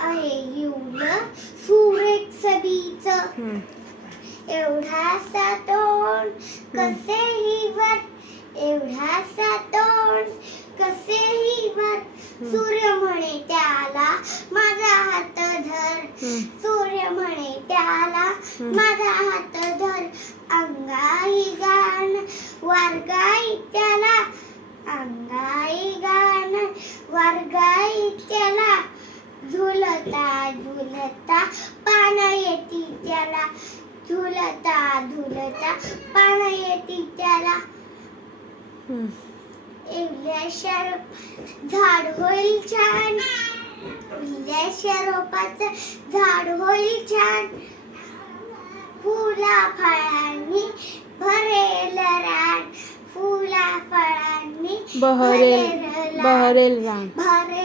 आहे येऊन सुरेख सभीचं एवढासा तोंड कसेही वर एवढासा तोंड कसेही वर सूर्य म्हणे त्याला माझा हात धर सूर्य म्हणे त्याला माझा हात धर अंगाई गाण वारगाई त्याला अंगाई गाण वारगाई त्याला झुलता झुलता पान येती त्याला झुलता झुलता पान येती त्याला इवल्याशा झाड होईल छान इवल्याशा रोपाचं झाड होईल छान फुला फळांनी भरेल रान फुला फळांनी बहरेल रान भरेल